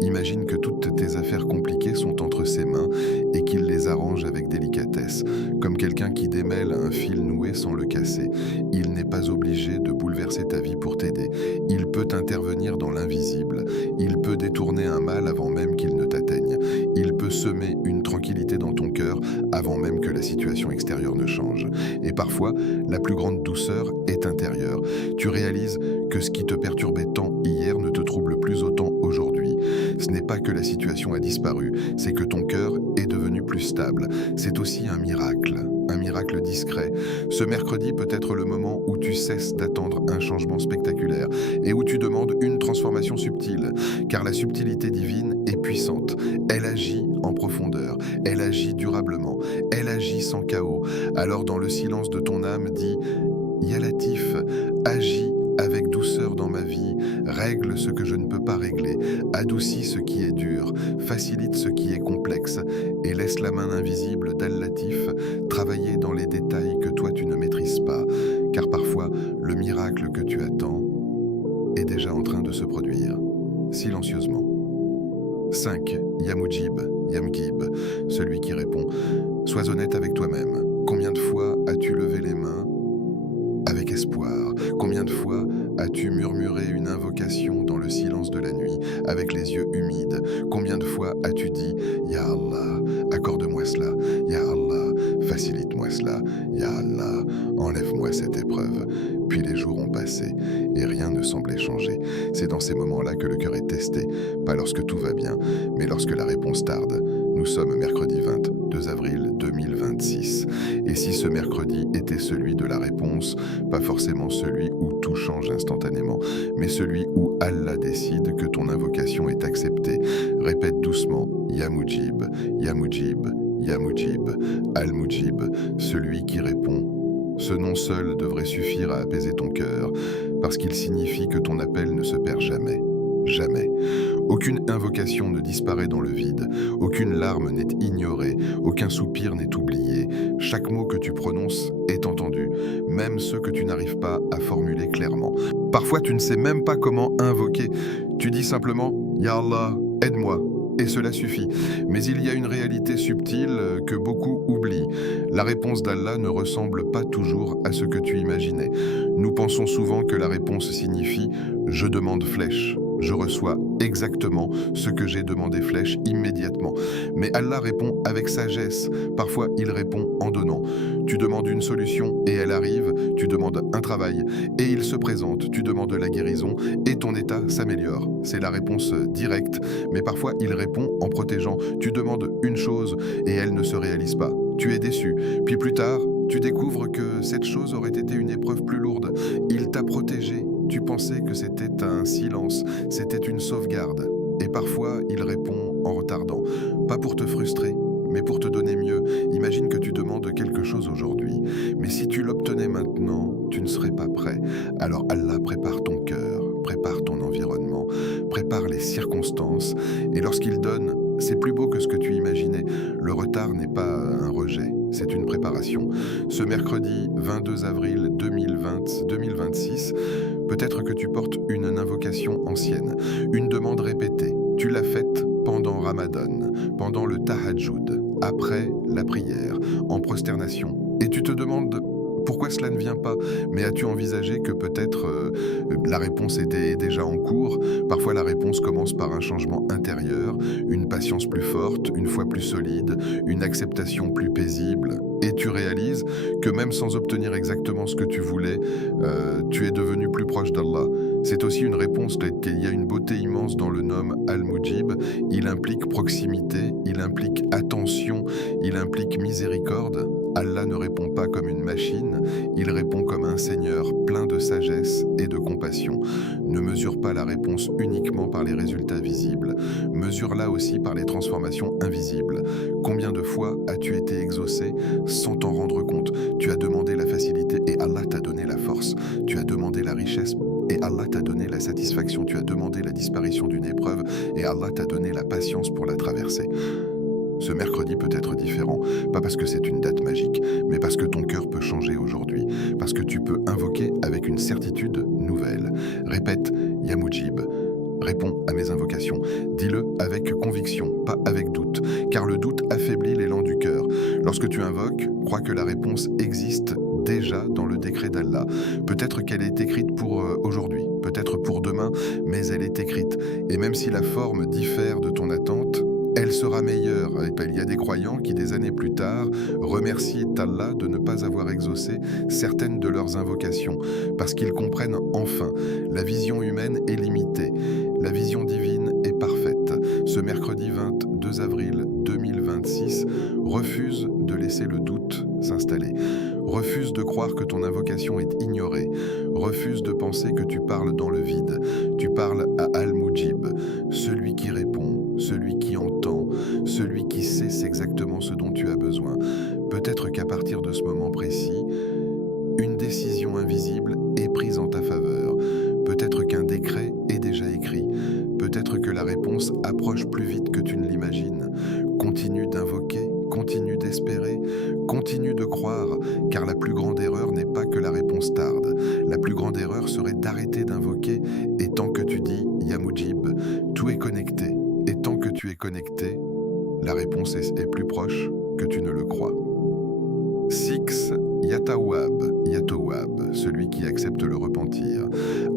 Imagine que toutes tes affaires compliquées sont entre ses mains et qu'il les arrange avec délicatesse, comme quelqu'un qui démêle un fil noué sans le casser. Il n'est pas obligé de bouleverser ta vie pour t'aider. Il peut intervenir dans l'invisible. Il peut détourner un mal avant même qu'il ne t'atteigne. Il peut semer une tranquillité dans ton cœur avant même que la situation extérieure ne change. Et parfois, la plus grande douceur est intérieure. Tu réalises que ce qui te perturbait tant hier ne te trouble plus autant aujourd'hui. Ce n'est pas que la situation a disparu, c'est que ton cœur est devenu plus stable. C'est aussi un miracle discret. Ce mercredi peut être le moment où tu cesses d'attendre un changement spectaculaire et où tu demandes une transformation subtile, car la subtilité divine est puissante. Elle agit en profondeur, elle agit durablement, elle agit sans chaos. Alors dans le silence de ton âme, dis « Ya Latif, agis avec douceur dans ma vie, règle ce que je ne peux pas régler, adoucis ce qui est dur, facilite ce qui est complexe, et laisse la main invisible d'Al-Latif travailler dans les détails que toi tu ne maîtrises pas, car parfois le miracle que tu attends est déjà en train de se produire, silencieusement. 5. Ya Mujib, Ya Mgib, celui qui répond. Sois honnête avec toi-même. Combien de fois as-tu levé les mains avec espoir? Combien de fois as-tu murmuré une invocation dans le silence de la nuit, avec les yeux humides? Combien de fois as-tu dit « Ya Allah, accorde-moi cela, Ya Allah, facilite-moi cela, Ya Allah, enlève-moi cette épreuve ». Puis les jours ont passé et rien ne semblait changer. C'est dans ces moments-là que le cœur est testé, pas lorsque tout va bien, mais lorsque la réponse tarde. Nous sommes mercredi 20 2 avril 2026. Et si ce mercredi était celui de la réponse, pas forcément celui où tout change instantanément, mais celui où Allah décide que ton invocation est acceptée. Répète doucement, Ya Mujib, Ya Mujib, Ya Mujib, Al-Mujib, celui qui répond. Ce nom seul devrait suffire à apaiser ton cœur, parce qu'il signifie que ton appel ne se perd jamais. Jamais. Aucune invocation ne disparaît dans le vide, aucune larme n'est ignorée, aucun soupir n'est oublié. Chaque mot que tu prononces est entendu, même ceux que tu n'arrives pas à formuler clairement. Parfois, tu ne sais même pas comment invoquer. Tu dis simplement « Ya Allah, aide-moi ». Et cela suffit. Mais il y a une réalité subtile que beaucoup oublient. La réponse d'Allah ne ressemble pas toujours à ce que tu imaginais. Nous pensons souvent que la réponse signifie « je demande flèche ». Je reçois exactement ce que j'ai demandé flèche immédiatement. Mais Allah répond avec sagesse. Parfois, il répond en donnant. Tu demandes une solution et elle arrive. Tu demandes un travail et il se présente. Tu demandes la guérison et ton état s'améliore. C'est la réponse directe. Mais parfois, il répond en protégeant. Tu demandes une chose et elle ne se réalise pas. Tu es déçu. Puis plus tard, tu découvres que cette chose aurait été une épreuve plus lourde. Il t'a protégé. Tu pensais que c'était un silence, c'était une sauvegarde. Et parfois, il répond en retardant. Pas pour te frustrer, mais pour te donner mieux. Imagine que tu demandes quelque chose aujourd'hui. Mais si tu l'obtenais maintenant, tu ne serais pas prêt. Alors Allah prépare ton cœur, prépare ton environnement, prépare les circonstances. Et lorsqu'il donne, c'est plus beau que ce que tu imaginais. Le retard n'est pas un rejet, c'est une préparation. Ce mercredi 22 avril 2026, peut-être que tu portes une invocation ancienne, une demande répétée. Tu l'as faite pendant Ramadan, pendant le Tahajjud, après la prière, en prosternation. Et tu te demandes pourquoi cela ne vient pas. Mais as-tu envisagé que peut-être la réponse était déjà en cours? Parfois la réponse commence par un changement intérieur, une patience plus forte, une foi plus solide, une acceptation plus paisible. Et tu réalises que même sans obtenir exactement ce que tu voulais, tu es devenu plus proche d'Allah. C'est aussi une réponse qu'il y a une beauté immense dans le nom Al-Mujib. Il implique proximité, il implique attention, il implique miséricorde. Allah ne répond pas comme une machine, il répond comme un Seigneur plein de sagesse et de compassion. Ne mesure pas la réponse uniquement par les résultats visibles, mesure-la aussi par les transformations invisibles. Combien de fois as-tu été exaucé sans t'en rendre compte? Tu as demandé la facilité et Allah t'a donné la force. Tu as demandé la richesse et Allah t'a donné la satisfaction. Tu as demandé la disparition d'une épreuve et Allah t'a donné la patience pour la traverser. Ce mercredi peut être différent, pas parce que c'est une date magique, mais parce que ton cœur peut changer aujourd'hui, parce que tu peux invoquer avec une certitude nouvelle. Répète, Ya Mujib. Réponds à mes invocations. Dis-le avec conviction, pas avec doute, car le doute affaiblit l'élan du cœur. Lorsque tu invoques, crois que la réponse existe déjà dans le décret d'Allah. Peut-être qu'elle est écrite pour aujourd'hui, peut-être pour demain, mais elle est écrite. Et même si la forme diffère de ton attente, elle sera meilleure. Il y a des croyants qui, des années plus tard, remercient Allah de ne pas avoir exaucé certaines de leurs invocations, parce qu'ils comprennent enfin, la vision humaine est limitée, la vision divine est parfaite. Ce mercredi 22 avril 2026, refuse de laisser le doute s'installer. Refuse de croire que ton invocation est ignorée. Refuse de penser que tu parles dans le vide. Tu parles à Al-Mujib, celui qui répond, celui qui entend, celui qui sait exactement ce dont tu as besoin. Peut-être qu'à partir de ce moment précis, une décision invisible est prise en ta faveur. Peut-être qu'un décret est déjà écrit. Peut-être que la réponse approche plus vite que tu ne l'imagines. Continue d'invoquer, continue d'espérer, continue de croire, car la plus grande erreur n'est pas que la réponse tarde. La plus grande erreur serait d'arrêter d'invoquer, et tant que tu dis « Ya Mujib », tout est connecté. Et tant que tu es connecté, la réponse est plus proche que tu ne le crois. 6. Yatawab, Yatowab, celui qui accepte le repentir.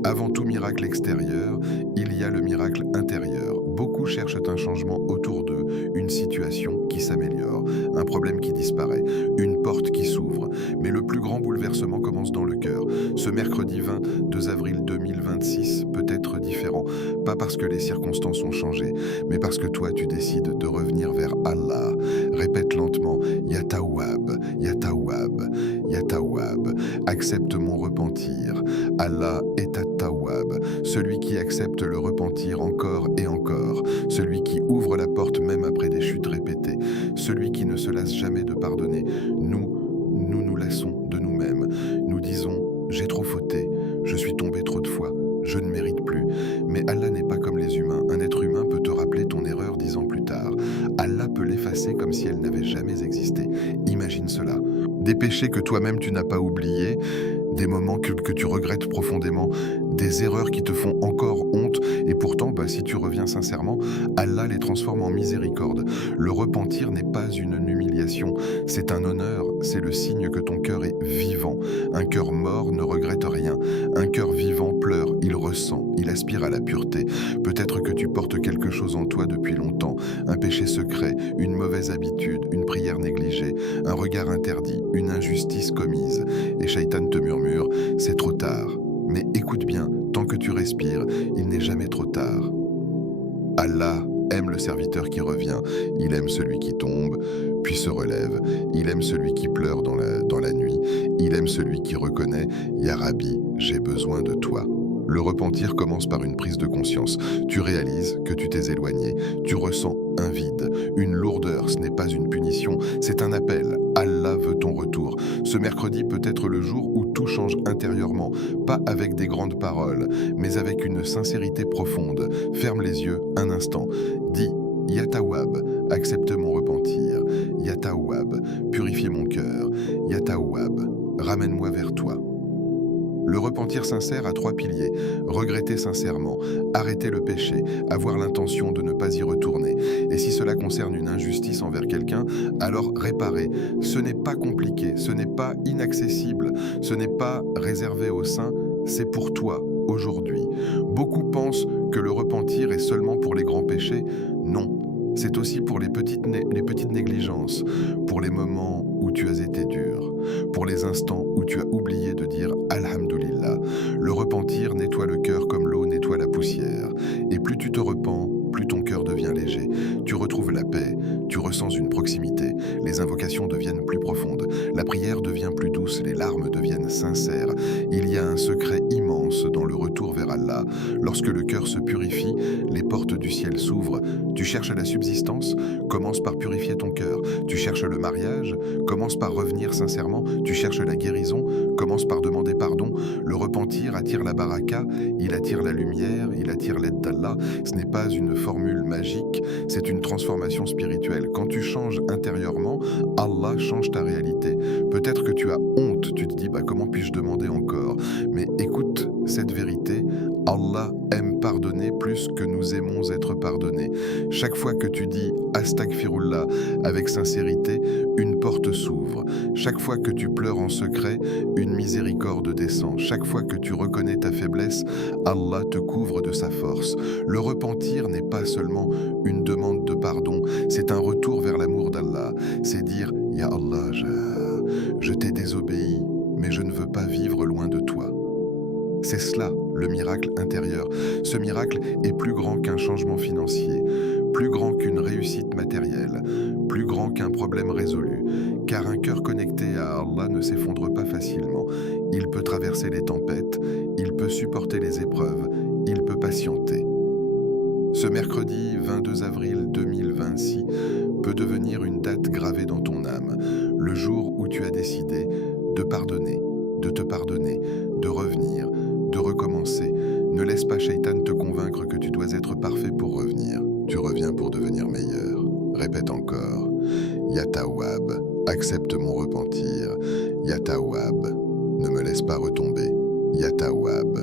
Avant tout miracle extérieur, il y a le miracle intérieur. Beaucoup cherchent un changement autour d'eux, une situation qui s'améliore, un problème qui disparaît, une porte qui s'ouvre. Mais le plus grand bouleversement commence dans le cœur. Ce mercredi 22 avril 2026 peut être différent, pas parce que les circonstances ont changé, mais parce que toi tu décides de revenir vers Allah. Répète lentement. Ya Tawwab, Ya Tawwab, Ya Tawwab. Accepte mon repentir. Allah est At-Tawwab, celui qui accepte le repentir encore et encore, celui qui ouvre la porte même après des chutes répétées, celui qui ne se lasse jamais de pardonner. Nous nous lassons de nous-mêmes. Nous disons: j'ai trop fauté, je suis tombé trop de fois, je ne mérite plus. Mais Allah n'est pas comme les humains. Un être humain peut te rappeler ton erreur 10 ans plus tard. Allah peut l'effacer comme si elle n'avait jamais existé. Imagine cela. Des péchés que toi-même tu n'as pas oubliés, des moments que tu regrettes profondément, des erreurs qui te font encore honte, et pourtant, si tu reviens sincèrement, Allah les transforme en miséricorde. Le repentir n'est pas une humiliation, c'est un honneur, c'est le signe que ton cœur est vivant. Un cœur mort ne regrette rien, un cœur vivant pleure, il ressent, il aspire à la pureté. Peut-être que tu portes quelque chose en toi depuis longtemps, un péché secret, une mauvaise habitude, une prière négligée, un regard interdit, une injustice commise, et Shaitan te murmure: c'est trop tard. Mais écoute bien, tant que tu respires, il n'est jamais trop tard. Allah aime le serviteur qui revient, il aime celui qui tombe, puis se relève, il aime celui qui pleure dans la nuit, il aime celui qui reconnaît: Ya Rabbi, j'ai besoin de toi. Le repentir commence par une prise de conscience. Tu réalises que tu t'es éloigné, tu ressens un vide, une lourdeur. Ce n'est pas une punition, c'est un appel. Allah veut ton retour. Ce mercredi peut être le jour où tout change intérieurement, pas avec des grandes paroles, mais avec une sincérité profonde. Ferme les yeux un instant. Dis: Ya Tawwab, accepte mon repentir. Ya Tawwab, purifie mon cœur. Ya Tawwab, ramène-moi vers toi. Le repentir sincère a 3 piliers: regretter sincèrement, arrêter le péché, avoir l'intention de ne pas y retourner. Et si cela concerne une injustice envers quelqu'un, alors réparer. Ce n'est pas compliqué, ce n'est pas inaccessible, ce n'est pas réservé aux saints, c'est pour toi, aujourd'hui. Beaucoup pensent que le repentir est seulement pour les grands péchés. Non. C'est aussi pour les petites négligences, pour les moments où tu as été dur, pour les instants où tu as oublié de dire Alhamdulillah. Le repentir nettoie le cœur comme l'eau nettoie la poussière. Et plus tu te repens, plus ton cœur devient léger. Tu retrouves la paix, tu ressens une proximité, les invocations deviennent plus profondes, la prière devient plus douce, les larmes deviennent sincères. Il y a un secret immense dans le retour vers Allah. Lorsque le cœur se purifie, les portes du ciel s'ouvrent. Tu cherches la subsistance, commence par purifier ton cœur. Tu cherches le mariage, commence par revenir sincèrement. Tu cherches la guérison, commence par demander pardon. Le repentir attire la baraka, il attire la lumière, il attire l'aide d'Allah. Ce n'est pas une formule magique, c'est une transformation spirituelle. Quand tu changes intérieurement, Allah change ta réalité. Peut-être que tu as honte, tu te dis comment puis-je demander encore? Mais écoute cette vérité, Allah aime pardonner plus que nous aimons être pardonnés. Chaque fois que tu dis Astaghfirullah avec sincérité, une porte s'ouvre. Chaque fois que tu pleures en secret, une miséricorde descend. Chaque fois que tu reconnais ta faiblesse, Allah te couvre de sa force. Le repentir n'est pas seulement une demande de pardon, c'est un retour vers l'amour d'Allah. C'est dire: Ya Allah, je t'ai désobéi, mais je ne veux pas vivre loin de toi. C'est cela, le miracle intérieur. Ce miracle est plus grand qu'un changement financier, plus grand qu'une réussite matérielle, plus grand qu'un problème résolu. Car un cœur connecté à Allah ne s'effondre pas facilement. Il peut traverser les tempêtes, il peut supporter les épreuves, il peut patienter. Ce mercredi 22 avril 2026 peut devenir une date gravée dans ton âme, le jour où tu as décidé de pardonner, de te pardonner, de revenir, de recommencer. Ne laisse pas Shaitan te convaincre que tu dois être parfait pour revenir. Tu reviens pour devenir meilleur. Répète encore: Ya Tawwab, accepte mon repentir. Ya Tawwab, ne me laisse pas retomber. Ya Tawwab,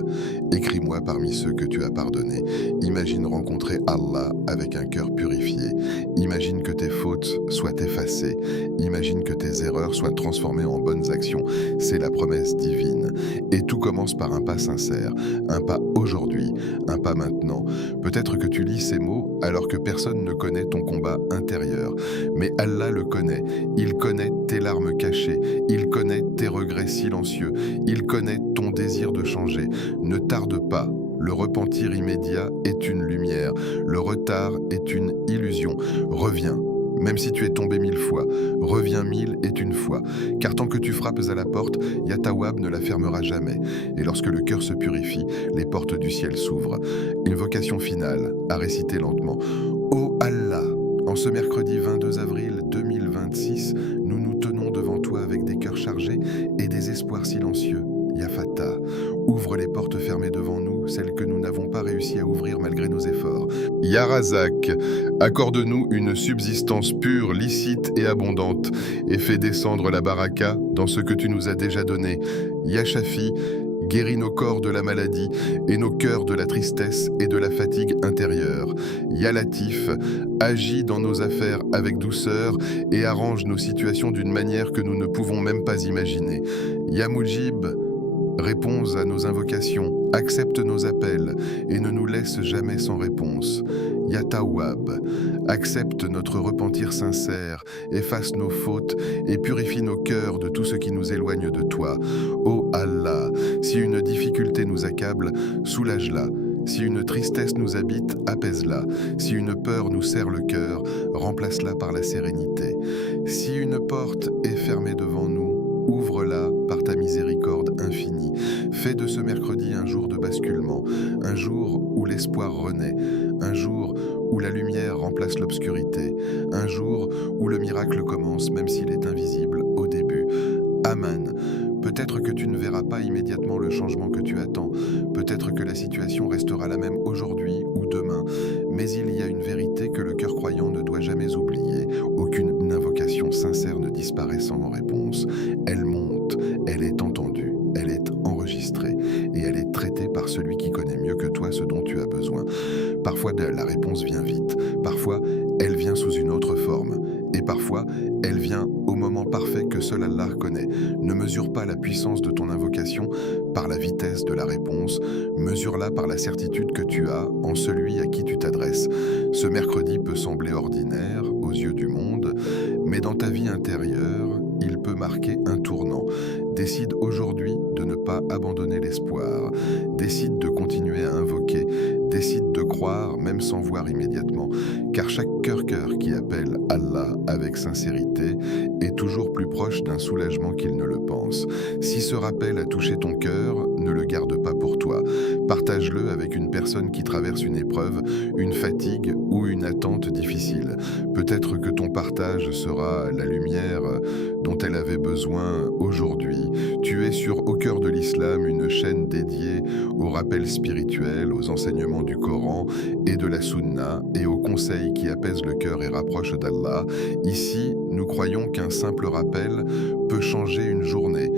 écris-moi parmi ceux que tu as pardonnés. Imagine rencontrer Allah avec un cœur purifié. Imagine que tes fautes soient effacées. Imagine que tes erreurs soient transformées en bonnes actions. C'est la promesse divine. Et tout commence par un pas sincère. Un pas aujourd'hui, un pas maintenant. Peut-être que tu lis ces mots alors que personne ne connaît ton combat intérieur. Mais Allah le connaît. Il connaît tes larmes cachées. Il connaît tes regrets silencieux. Il connaît ton désir de changer. Ne tarde pas. Le repentir immédiat est une lumière. Le retard est une illusion. Reviens. Même si tu es tombé 1000 fois, reviens 1000 et une fois. Car tant que tu frappes à la porte, Yatawab ne la fermera jamais. Et lorsque le cœur se purifie, les portes du ciel s'ouvrent. Une vocation finale, à réciter lentement. Ô Allah, en ce mercredi 22 avril 2026, nous nous tenons devant toi avec des cœurs chargés et des espoirs silencieux. Ya Fatah, ouvre les portes fermées devant nous, celles que nous n'avons pas réussi à ouvrir malgré nos efforts. Ya Razak, accorde-nous une subsistance pure, licite et abondante, et fais descendre la baraka dans ce que tu nous as déjà donné. Ya Shafi, guéris nos corps de la maladie et nos cœurs de la tristesse et de la fatigue intérieure. Ya Latif, agis dans nos affaires avec douceur et arrange nos situations d'une manière que nous ne pouvons même pas imaginer. Ya Mujib, réponds à nos invocations, accepte nos appels et ne nous laisse jamais sans réponse. Ya Tawwab, accepte notre repentir sincère, efface nos fautes et purifie nos cœurs de tout ce qui nous éloigne de toi. Ô Allah, si une difficulté nous accable, soulage-la. Si une tristesse nous habite, apaise-la. Si une peur nous serre le cœur, remplace-la par la sérénité. Si une porte est fermée devant nous, ouvre-la par ta miséricorde infinie. Fais de ce mercredi un jour de basculement, un jour où l'espoir renaît, un jour où la lumière remplace l'obscurité, un jour où le miracle commence même s'il est invisible au début. Amen. Peut-être que tu ne verras pas immédiatement le changement que tu attends, peut-être que la situation restera la même aujourd'hui ou demain, mais il y a une vérité que le cœur croyant ne doit jamais oublier. Aucune invocation sincère ne disparaît sans réponse. Elle monte, elle est entendue, elle est enregistrée et elle est traitée par celui qui connaît mieux que toi ce dont tu as besoin. Parfois la réponse vient vite, parfois elle vient sous une autre forme et parfois elle vient au moment parfait que seul Allah connaît. Ne mesure pas la puissance de ton invocation par la vitesse de la réponse, mesure-la par la certitude que tu as en celui à qui tu t'adresses. Ce mercredi peut sembler ordinaire aux yeux du monde, mais dans ta vie intérieure, il peut marquer un tournant. Décide aujourd'hui de ne pas abandonner l'espoir. Décide de continuer à invoquer. Décide de croire même sans voir immédiatement. Car chaque cœur qui appelle Allah avec sincérité est toujours plus proche d'un soulagement qu'il ne le pense. Si ce rappel a touché ton cœur, ne le garde pas pour toi. Partage-le avec une personne qui traverse une épreuve, une fatigue ou une attente difficile. Peut-être que ton partage sera la lumière dont elle avait besoin aujourd'hui. Tu es sur Au cœur de l'Islam, une chaîne dédiée aux rappels spirituels, aux enseignements du Coran et de la Sunna et aux conseils qui apaisent le cœur et rapprochent d'Allah. Ici, nous croyons qu'un simple rappel peut changer une journée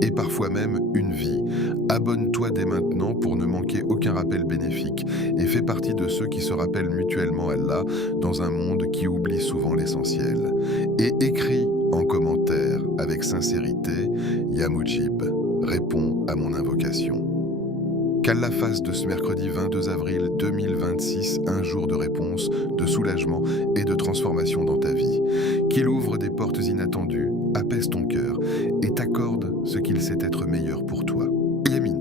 et parfois même une vie. Abonne-toi dès maintenant pour ne manquer aucun rappel bénéfique et fais partie de ceux qui se rappellent mutuellement Allah dans un monde qui oublie souvent l'essentiel. Et écris en commentaire avec sincérité, Ya Mujib, réponds à mon invocation. Qu'Allah fasse de ce mercredi 22 avril 2026 un jour de réponse, de soulagement et de transformation dans ta vie. Qu'il ouvre des portes inattendues, apaise ton cœur et t'accorde ce qu'il sait être meilleur pour toi. Yamin.